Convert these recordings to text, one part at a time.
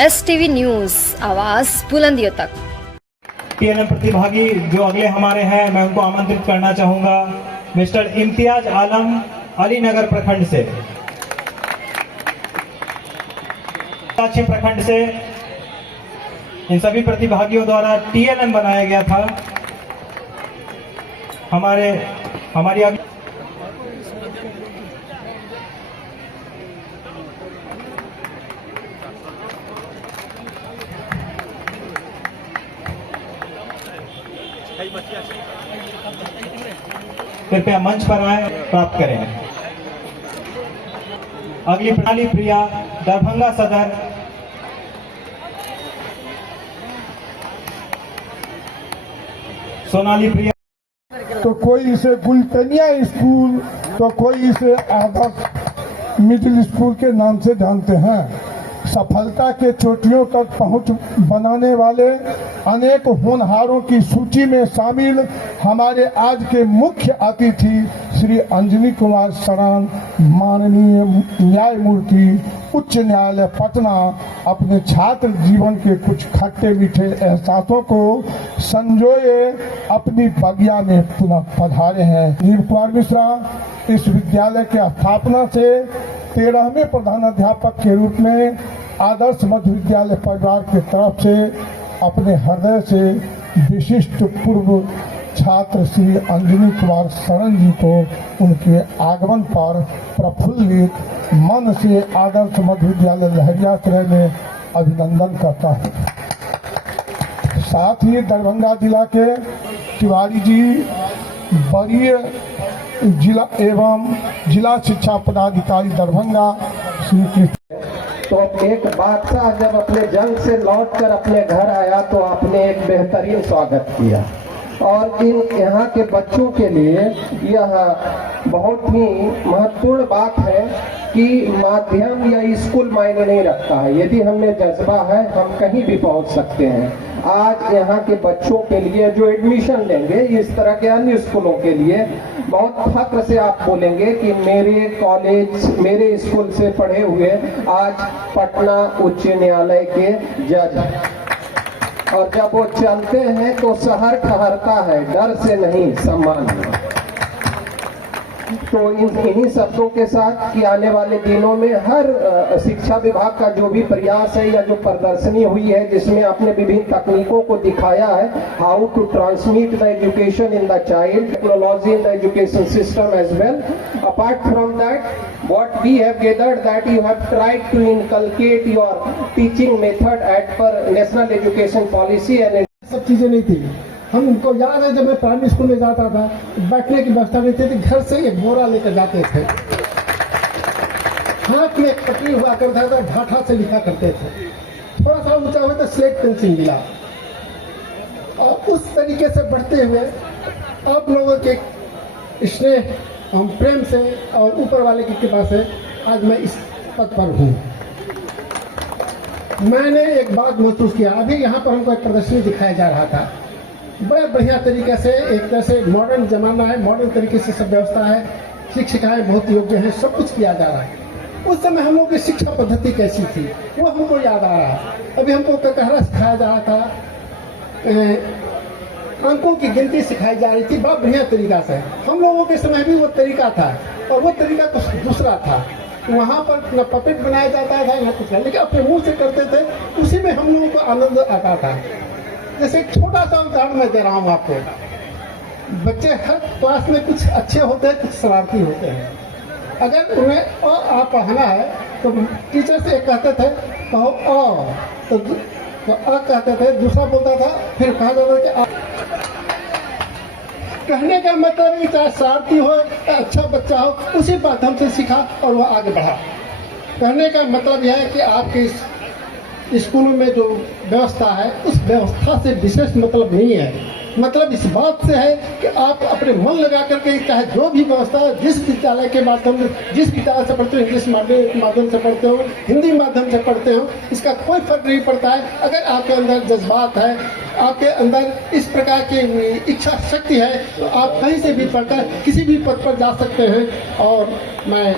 STV news, आवाज बुलंदियों तक। TLM प्रतिभागी जो अगले हमारे हैं, मैं उनको आमंत्रित करना चाहूंगा। मिस्टर इम्तियाज आलम, अलीनगर प्रखंड से, प्रखंड से इन सभी प्रतिभागियों द्वारा टीएलएम बनाया गया था। हमारी कृपया मंच पर आए, प्राप्त करें। अगली प्रणाली प्रिया, दरभंगा सदर। सोनाली प्रिया। तो कोई इसे गुलतनिया स्कूल, तो कोई इसे आदर्श मिडिल स्कूल के नाम से जानते हैं। सफलता के चोटियों तक पहुंच बनाने वाले अनेक होनहारों की सूची में शामिल हमारे आज के मुख्य अतिथि श्री अंजनी कुमार सरान, माननीय न्यायमूर्ति उच्च न्यायालय पटना, अपने छात्र जीवन के कुछ खट्टे मीठे एहसासों को संजोए अपनी बगिया में पुनः पधारे हैं। नील कुमार मिश्रा इस विद्यालय के स्थापना से 13वें प्रधानाध्यापक के रूप में आदर्श मध्य विद्यालय परिवार की तरफ से अपने हृदय से विशिष्ट पूर्व छात्र श्री अंजनी कुमार शरण जी को उनके आगमन पर प्रफुल्लित मन से आदर्श मध्य विद्यालय लहरियासराय में अभिनंदन करता हूँ। साथ ही दरभंगा जिला के तिवारी जी, वरीय जिला एवं जिला शिक्षा पदाधिकारी दरभंगा श्री कृष्ण। तो एक बादशाह जब अपने जंग से लौटकर अपने घर आया तो आपने एक बेहतरीन स्वागत किया, और यहाँ के बच्चों के लिए यह बहुत ही महत्वपूर्ण बात है कि माध्यम या स्कूल मायने नहीं रखता है। यदि हमें जज्बा है, हम कहीं भी पहुंच सकते हैं। आज यहाँ के बच्चों के लिए जो एडमिशन लेंगे, इस तरह के अन्य स्कूलों के लिए बहुत फख्र से आप बोलेंगे कि मेरे कॉलेज, मेरे स्कूल से पढ़े हुए आज पटना उच्च न्यायालय के जज हैं। और जब वो चलते हैं तो शहर ठहरता है, डर से नहीं, सम्मान है। तो इन्हीं शब्दों के साथ कि आने वाले दिनों में हर शिक्षा विभाग का जो भी प्रयास है या जो प्रदर्शनी हुई है, जिसमें आपने विभिन्न तकनीकों को दिखाया है, how to transmit the education in the child, technology in the education system as well. Apart from that, what we have gathered that you have tried to inculcate your teaching method as per national education policy and सब चीजें नहीं थी। हमको याद है जब मैं primary school में जाता था, बैठने की व्यवस्था नहीं थी, घर से एक बोरा लेकर जाते थे, हाथ में पटरी हुआ करता था, ढाठा से लिखा करते थे, थोड़ा सा ऊंचा हुआ तो स्लेट पेंसिल मिला। और उस तरीके से बढ़ते हुए आप लोगों के स्नेह हम प्रेम से और ऊपर वाले की कृपा से आज मैं इस पद पर हूँ। मैंने एक बात महसूस किया, अभी यहाँ पर हमको एक प्रदर्शनी दिखाया जा रहा था, बड़े बढ़िया तरीके से, एक तरह से मॉडर्न जमाना है, मॉडर्न तरीके से सब व्यवस्था है, शिक्षिकाएं बहुत योग्य हैं, सब कुछ किया जा रहा है। उस समय हम लोग की शिक्षा पद्धति कैसी थी वो हमको याद आ रहा है। अभी हमको ककहरा सिखाया जा रहा था, अंकों की गिनती सिखाई जा रही थी, बड़ा बढ़िया तरीका से। हम लोगों के समय भी वो तरीका था, और वो तरीका कुछ दूसरा था। वहाँ पर न पपेट बनाया जाता था न कुछ, लेकिन अपने मुंह से करते थे, उसी में हम लोगों को आनंद आता था। जैसे एक छोटा सा उदाहरण मैं दे रहा हूँ आपको। बच्चे हर क्लास में कुछ अच्छे होते हैं, कुछ शरारती होते हैं। अगर उन्हें अ आ पढ़ाना है तो टीचर से एक कहते थे कहो अ, तो अ कहते थे, दूसरा बोलता था, फिर कहा जाता था कि आ। कहने का मतलब चाहे शरारती हो या अच्छा बच्चा हो, उसी माध्यम से सीखा और वह आगे बढ़ा। कहने का मतलब यह है कि आपके स्कूलों में जो व्यवस्था है, उस व्यवस्था से विशेष मतलब नहीं है। मतलब इस बात से है कि आप अपने मन लगा करके, चाहे जो भी व्यवस्था है, जिस विद्यालय के माध्यम से, जिस विद्यालय से पढ़ते हो, इंग्लिश माध्यम से पढ़ते हो, हिंदी माध्यम से पढ़ते हो, इसका कोई फर्क नहीं पड़ता है। अगर आपके अंदर जज्बात है, आपके अंदर इस प्रकार की इच्छा शक्ति है, तो आप कहीं से भी पढ़कर किसी भी पद पर जा सकते हैं। और मैं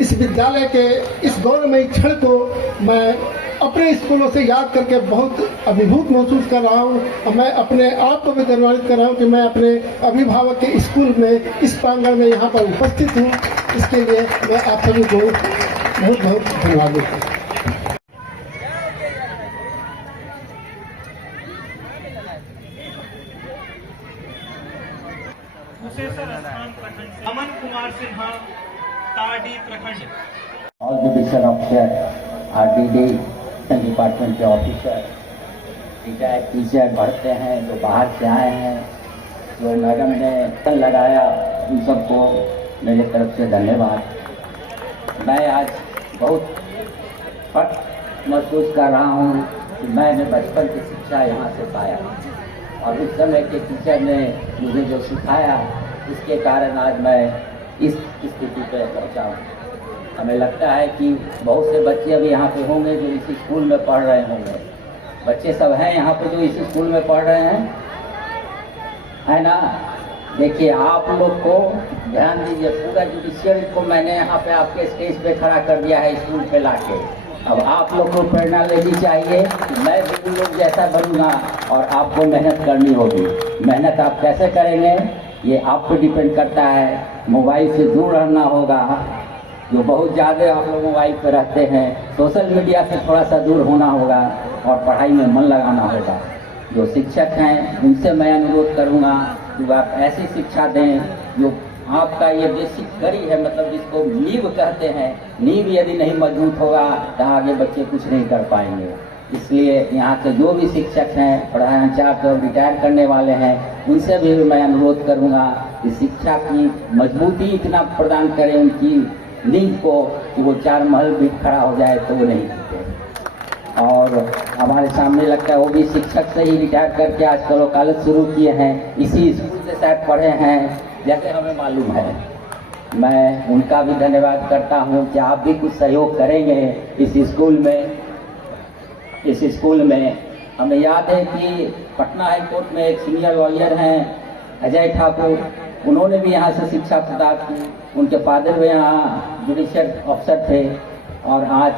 इस विद्यालय के इस गौरवमयी क्षण को मैं अपने स्कूलों से याद करके बहुत अभिभूत महसूस कर रहा हूँ और मैं अपने आप को भी गर्वान्वित कर रहा हूँ कि मैं अपने अभिभावक के स्कूल में इस प्रांगण में यहाँ पर उपस्थित हूँ। इसके लिए मैं आप सभी को बहुत बहुत धन्यवाद देता हूँ। अमन कुमार सिन्हा, ताड़ी प्रखंड। All division officer, RDD department के ऑफिसर, रिटायर्ड टीचर पढ़ते हैं जो बाहर से आए हैं, जो मैडम ने कल लगाया, उन सबको मेरे तरफ से धन्यवाद। मैं आज बहुत फख्र महसूस कर रहा हूँ कि मैंने बचपन की शिक्षा यहाँ से पाया और उस समय के टीचर ने मुझे जो सिखाया इसके कारण आज मैं इस स्थिति पे पहुँचा हूँ। हमें लगता है कि बहुत से बच्चे अभी यहाँ पे होंगे जो इस स्कूल में पढ़ रहे होंगे। बच्चे सब हैं यहाँ पे जो इस स्कूल में पढ़ रहे हैं, है ना। देखिए, आप लोग को ध्यान दीजिए, पूरा जुडिशियल को मैंने यहाँ पे आपके स्टेज पे खड़ा कर दिया है स्कूल पे लाके। अब आप लोग को प्रेरणा लेनी चाहिए कि मैं भी लोग जैसा बनूंगा और आपको मेहनत करनी होगी। मेहनत आप कैसे करेंगे ये आप पे डिपेंड करता है। मोबाइल से दूर रहना होगा, जो बहुत ज़्यादा आप लोग मोबाइल पर रहते हैं। सोशल मीडिया से थोड़ा सा दूर होना होगा और पढ़ाई में मन लगाना होगा। जो शिक्षक हैं उनसे मैं अनुरोध करूंगा कि आप ऐसी शिक्षा दें जो आपका ये बेसिक कड़ी है, मतलब जिसको नींव कहते हैं। नींव यदि नहीं मजबूत होगा तो आगे बच्चे कुछ नहीं कर पाएंगे। इसलिए यहाँ के जो भी शिक्षक हैं, प्रधानाचार्य जो रिटायर करने वाले हैं, उनसे भी मैं अनुरोध करूंगा कि शिक्षा की मजबूती इतना प्रदान करें उनकी नींव को कि वो 4 महल भी खड़ा हो जाए तो वो नहीं टिके। और हमारे सामने लगता है वो भी शिक्षक से ही रिटायर करके आजकल वकालत शुरू किए हैं, इसी स्कूल से शायद पढ़े हैं जैसे हमें मालूम है। मैं उनका भी धन्यवाद करता हूँ कि आप भी कुछ सहयोग करेंगे इस स्कूल में। हमें याद है कि पटना हाई कोर्ट में एक सीनियर लॉयर हैं अजय ठाकुर, उन्होंने भी यहाँ से शिक्षा प्राप्त की। उनके फादर भी यहाँ जुडिशियल अफसर थे और आज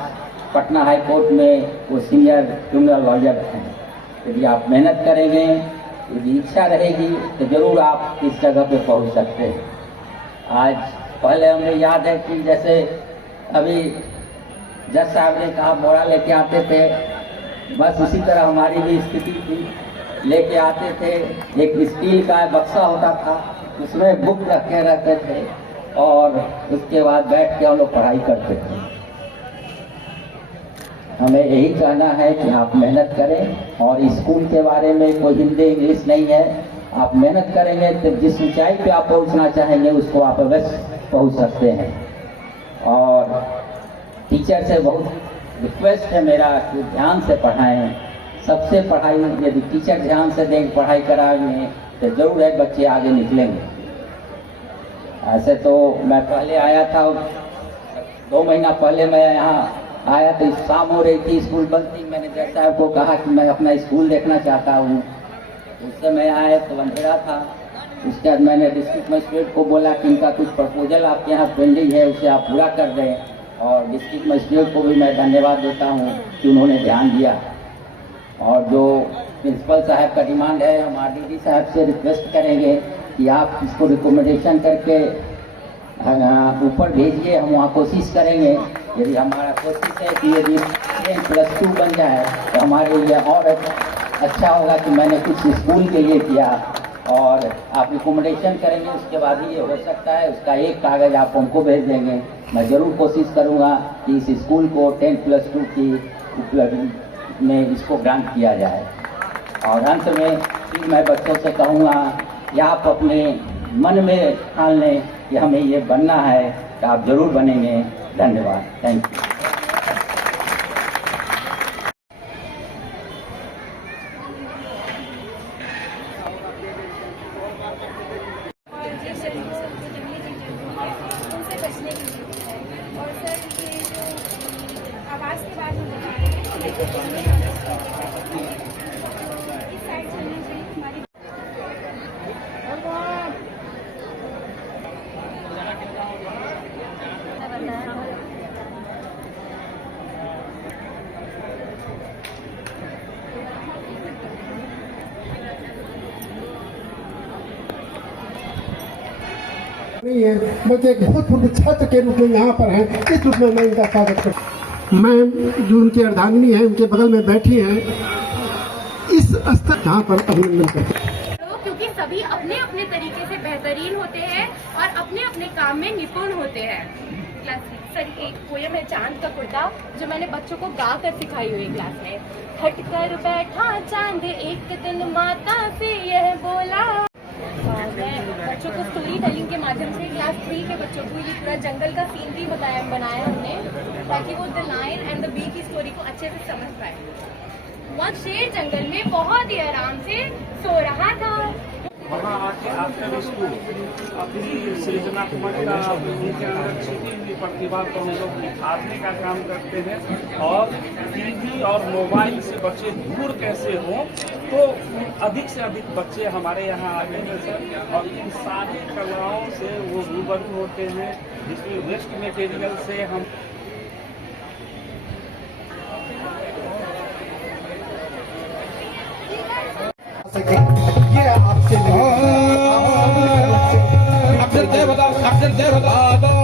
पटना हाई कोर्ट में वो सीनियर क्रिमिनल लॉयर हैं। यदि आप मेहनत करेंगे, यदि इच्छा रहेगी तो जरूर आप इस जगह पे पहुंच सकते हैं। आज पहले हमें याद है कि जैसे अभी जज साहब ने कहा मोड़ा लेके आते थे, बस उसी तरह हमारी भी स्थिति थी। लेके आते थे, एक स्टील का बक्सा होता था, उसमें बुक रख के रहते थे और उसके बाद बैठ के हम लोग पढ़ाई करते थे। हमें यही कहना है कि आप मेहनत करें और स्कूल के बारे में कोई हिंदी इंग्लिश नहीं है। आप मेहनत करेंगे तो जिस ऊंचाई पे आप पहुंचना चाहेंगे उसको आप अवश्य पहुंच सकते हैं। और टीचर से बहुत रिक्वेस्ट है मेरा कि ध्यान से पढ़ाएं। सबसे पढ़ाई यदि टीचर ध्यान से देख पढ़ाई कराएंगे तो जरूर है बच्चे आगे निकलेंगे। ऐसे तो मैं पहले आया था, 2 महीना पहले मैं यहाँ आया तो शाम हो रही थी, स्कूल बंद थी। मैंने जज साहब को कहा कि मैं अपना स्कूल देखना चाहता हूँ। उस समय आए तो अंधेरा था। उसके बाद मैंने डिस्ट्रिक्ट मजिस्ट्रेट को बोला कि इनका कुछ प्रपोजल आपके यहाँ पेंडिंग है, उसे आप पूरा कर दें। और डिस्ट्रिक्ट मजिस्ट्रेट को भी मैं धन्यवाद देता हूँ कि उन्होंने ध्यान दिया। और जो प्रिंसिपल साहब का डिमांड है, हम आरडीडी साहब से रिक्वेस्ट करेंगे कि आप इसको रिकमेंडेशन करके ऊपर भेजिए। हम वहाँ कोशिश करेंगे। यदि हमारा कोशिश है कि यदि 10+2 बन जाए तो हमारे लिए और अच्छा होगा कि मैंने कुछ स्कूल के लिए किया। और आप रिकमेंडेशन करेंगे, उसके बाद ही ये हो सकता है। उसका एक कागज़ आप हमको भेज देंगे। मैं ज़रूर कोशिश करूँगा कि इस स्कूल को 10+2 की उपलब्धि में इसको ग्रांट किया जाए। और अंत में फिर मैं बच्चों से कहूँगा कि आप अपने मन में ठान लें कि हमें ये बनना है, तो आप जरूर बनेंगे। धन्यवाद। Thank you. आवाज़ के बाद हम बता रहे हैं इस साइड चलनी चाहिए हमारी। नहीं है, बल्कि एक भूतपूर्व छात्र के रूप में यहाँ पर हैं। इस रूप में मैं इनका स्वागत करता हूँ। मैं जो उनकी अर्धांगिनी है, उनके बगल में बैठी हैं, इस स्तर यहाँ पर अभिनंदन करता हूँ। क्योंकि सभी अपने अपने तरीके से बेहतरीन होते हैं और अपने अपने काम में निपुण होते हैं। सर एक पोयम है चांद का कुर्ता, जो मैंने बच्चों को गा कर सिखाई हुई क्लास में। हट कर बैठा चांद एक दिन माता से यह बोला। मैं बच्चों को स्टोरी टेलिंग के माध्यम से क्लास 3 के बच्चों को ये पूरा जंगल का सीन भी बनाया हमने, ताकि वो the lion and the bee की स्टोरी को अच्छे से समझ पाए। वहाँ शेर जंगल में बहुत ही आराम से सो रहा था। वहाँ आके आफ्टर स्कूल अपनी सृजनात्मकता, उनके अंदर छिपी हुई प्रतिभा को हम लोग निखारने का काम करते हैं। और टीवी और मोबाइल से बच्चे दूर कैसे हों, तो अधिक से अधिक बच्चे हमारे यहाँ आते हैं सर, और इन सारी कलाओं से वो रूबरू होते हैं, जिसमें वेस्ट मटेरियल से हम ये आपसे नहीं। अक्षर जय बता, अक्षर जय बता।